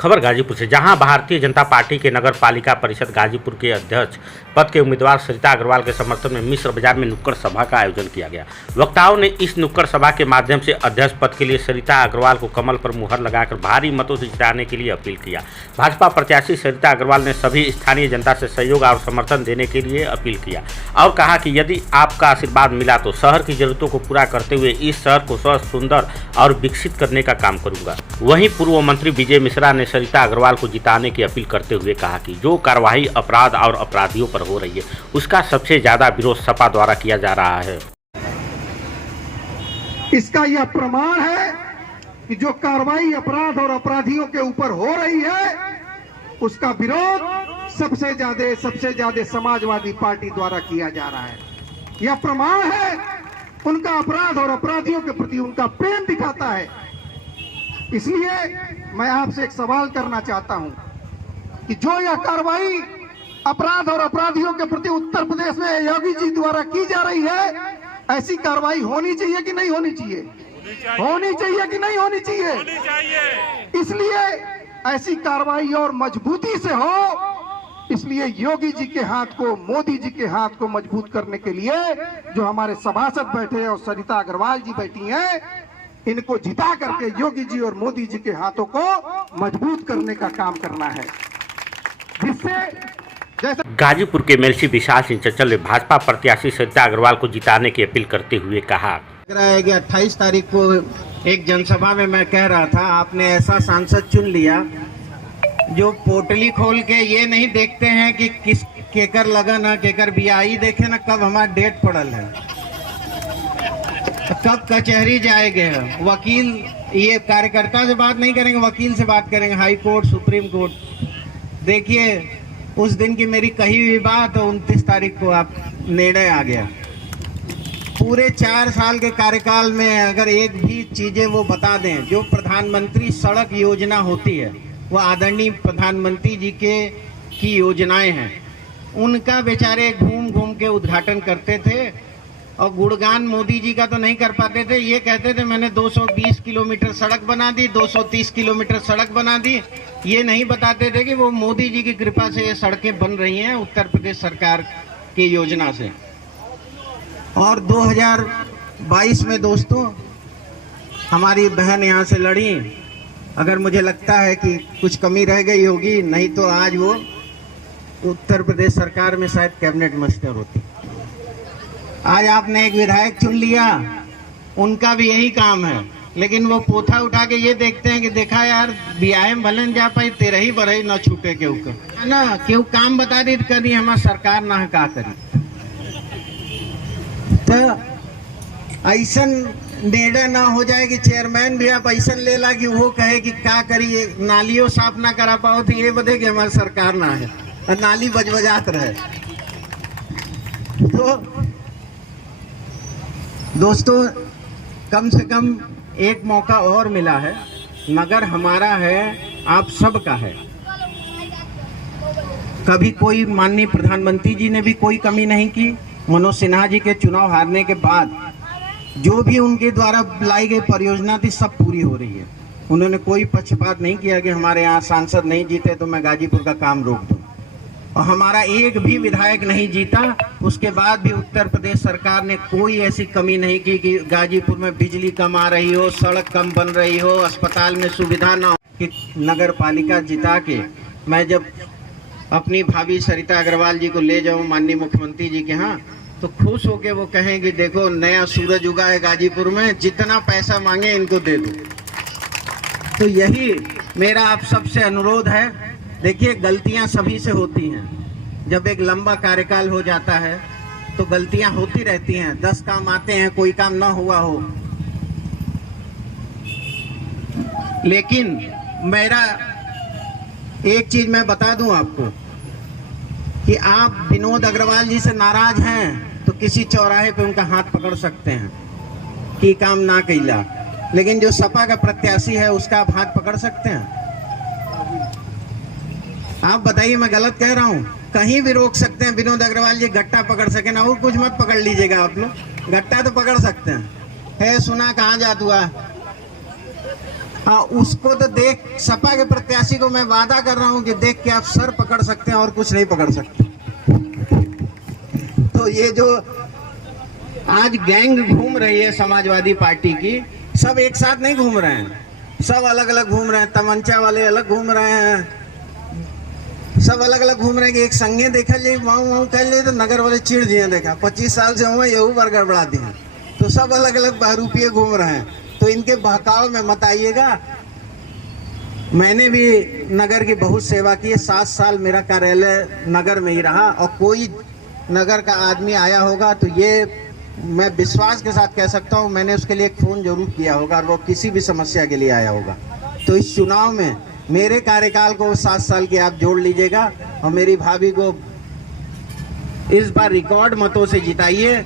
खबर गाजीपुर से, जहां भारतीय जनता पार्टी के नगर पालिका परिषद गाजीपुर के अध्यक्ष पद के उम्मीदवार सरिता अग्रवाल के समर्थन में मिश्र बाजार में नुक्कड़ सभा का आयोजन किया गया। वक्ताओं ने इस नुक्कड़ सभा के माध्यम से अध्यक्ष पद के लिए सरिता अग्रवाल को कमल पर मुहर लगाकर भारी मतों से जिताने के लिए अपील किया। भाजपा प्रत्याशी सरिता अग्रवाल ने सभी स्थानीय जनता से सहयोग और समर्थन देने के लिए अपील किया और कहा कि यदि आपका आशीर्वाद मिला तो शहर की जरूरतों को पूरा करते हुए इस शहर को स्वस्थ, सुंदर और विकसित करने का काम करूंगा। वहीं पूर्व मंत्री विजय मिश्रा ने सरिता अग्रवाल को जिताने की अपील करते हुए कहा कि जो कार्रवाई अपराध और अपराधियों पर हो रही है उसका सबसे ज्यादा विरोध सपा द्वारा किया जा रहा है। इसका यह प्रमाण है कि जो कार्रवाई अपराध और अपराधियों के ऊपर हो रही है उसका विरोध सबसे ज्यादा समाजवादी पार्टी द्वारा किया जा रहा है। यह प्रमाण है उनका अपराध और अपराधियों के प्रति उनका प्रेम दिखाता है। इसलिए मैं आपसे एक सवाल करना चाहता हूं कि जो यह कार्रवाई अपराध और अपराधियों के प्रति उत्तर प्रदेश में योगी जी द्वारा की जा रही है, ऐसी कार्रवाई होनी चाहिए कि नहीं होनी चाहिए? होनी चाहिए कि नहीं होनी चाहिए? इसलिए ऐसी कार्रवाई और मजबूती से हो, इसलिए योगी जी के हाथ को, मोदी जी के हाथ को मजबूत करने के लिए जो हमारे सभासद बैठे हैं और सरिता अग्रवाल जी बैठी हैं, इनको जिता करके योगी जी और मोदी जी के हाथों को मजबूत करने का काम करना है। जिससे गाजीपुर के एमएलसी विशाल सिंह चंचल ने भाजपा प्रत्याशी सरिता अग्रवाल को जिताने की अपील करते हुए कहा, लग रहा है कि 28 तारीख को एक जनसभा में मैं कह रहा था, आपने ऐसा सांसद चुन लिया जो पोटली खोल के ये नहीं देखते हैं कि किस केकर लगन है, केकर बियाही देखे ना कब हमारा डेट पड़ल है, कब कचहरी जाएंगे, वकील, ये कार्यकर्ता से बात नहीं करेंगे, वकील से बात करेंगे, हाई कोर्ट, सुप्रीम कोर्ट। देखिए उस दिन की मेरी कही हुई बात 29 तारीख को आप निर्णय आ गया। पूरे 4 साल के कार्यकाल में अगर एक भी चीजें वो बता दें, जो प्रधानमंत्री सड़क योजना होती है वो आदरणीय प्रधानमंत्री जी की योजनाएं हैं, उनका बेचारे घूम घूम के उद्घाटन करते थे और गुणगान मोदी जी का तो नहीं कर पाते थे। ये कहते थे मैंने 220 किलोमीटर सड़क बना दी, 230 किलोमीटर सड़क बना दी। ये नहीं बताते थे कि वो मोदी जी की कृपा से ये सड़कें बन रही हैं उत्तर प्रदेश सरकार की योजना से। और 2022 में दोस्तों हमारी बहन यहाँ से लड़ी, अगर मुझे लगता है कि कुछ कमी रह गई होगी, नहीं तो आज वो उत्तर प्रदेश सरकार में शायद कैबिनेट मिनिस्टर होती। आज आपने एक विधायक चुन लिया, उनका भी यही काम है, लेकिन वो पोथा उठा के ये देखते हैं कि देखा यार बियाह में भले जा पाई, तेरह ही बरही न छूटे के ऊपर, है ना, क्यों काम बता दी करी हमारा सरकार ना का करी। तो ऐसा निर्णय ना हो जाए कि चेयरमैन भी आप ऐसा ले ला कि वो कहे कि क्या करिए, नालियों साफ ना करा पाओ तो ये बदे कि हमारी सरकार ना है, नाली बजबजात रहे। तो दोस्तों कम से कम एक मौका और मिला है, नगर हमारा है, आप सबका है। कभी कोई माननीय प्रधानमंत्री जी ने भी कोई कमी नहीं की। मनोज सिन्हा जी के चुनाव हारने के बाद जो भी उनके द्वारा लाई गई परियोजना थी सब पूरी हो रही है। उन्होंने कोई पक्षपात नहीं किया कि हमारे यहाँ सांसद नहीं जीते तो मैं गाजीपुर का काम रोक दूं, और हमारा एक भी विधायक नहीं जीता, उसके बाद भी उत्तर प्रदेश सरकार ने कोई ऐसी कमी नहीं की कि गाजीपुर में बिजली कम आ रही हो, सड़क कम बन रही हो, अस्पताल में सुविधा ना हो। कि नगर पालिका जिता के मैं जब अपनी भाभी सरिता अग्रवाल जी को ले जाऊं माननीय मुख्यमंत्री जी के यहाँ, तो खुश होके वो कहें कि देखो नया सूरज उगा है गाजीपुर में, जितना पैसा मांगे इनको दे दो। तो यही मेरा आप सबसे अनुरोध है। देखिए गलतियां सभी से होती हैं, जब एक लंबा कार्यकाल हो जाता है तो गलतियां होती रहती हैं, 10 काम आते हैं, कोई काम ना हुआ हो। लेकिन मेरा एक चीज मैं बता दूं आपको कि आप विनोद अग्रवाल जी से नाराज हैं तो किसी चौराहे पे उनका हाथ पकड़ सकते हैं कि काम ना कैला, लेकिन जो सपा का प्रत्याशी है उसका आप हाथ पकड़ सकते हैं? आप बताइए मैं गलत कह रहा हूँ? कहीं भी रोक सकते हैं। विनोद अग्रवाल जी गट्टा पकड़ सके ना, और कुछ मत पकड़ लीजिएगा आप लोग, गट्टा तो पकड़ सकते हैं। है सुना कहाँ जात हुआ, हाँ, उसको तो देख, सपा के प्रत्याशी को मैं वादा कर रहा हूं कि देख के आप सर पकड़ सकते हैं और कुछ नहीं पकड़ सकते। तो ये जो आज गैंग घूम रही है समाजवादी पार्टी की, सब एक साथ नहीं घूम रहे हैं, सब अलग अलग घूम रहे हैं। तमंचा वाले अलग घूम रहे हैं, सब अलग अलग घूम रहे हैं कि एक संगे देखा जाए, वहाँ कह लिए तो नगर वाले चिड़ दिए, देखा 25 साल से हुए यहू बार गड़बड़ा दिए। तो सब अलग अलग बहरूपिये घूम रहे हैं, तो इनके बहकाव में मत आइएगा। मैंने भी नगर की बहुत सेवा की है, 7 साल मेरा कार्यालय नगर में ही रहा, और कोई नगर का आदमी आया होगा तो ये मैं विश्वास के साथ कह सकता हूँ, मैंने उसके लिए एक फ़ोन जरूर किया होगा और वो किसी भी समस्या के लिए आया होगा। तो इस चुनाव में मेरे कार्यकाल को 7 साल के आप जोड़ लीजिएगा और मेरी भाभी को इस बार रिकॉर्ड मतों से जिताइए।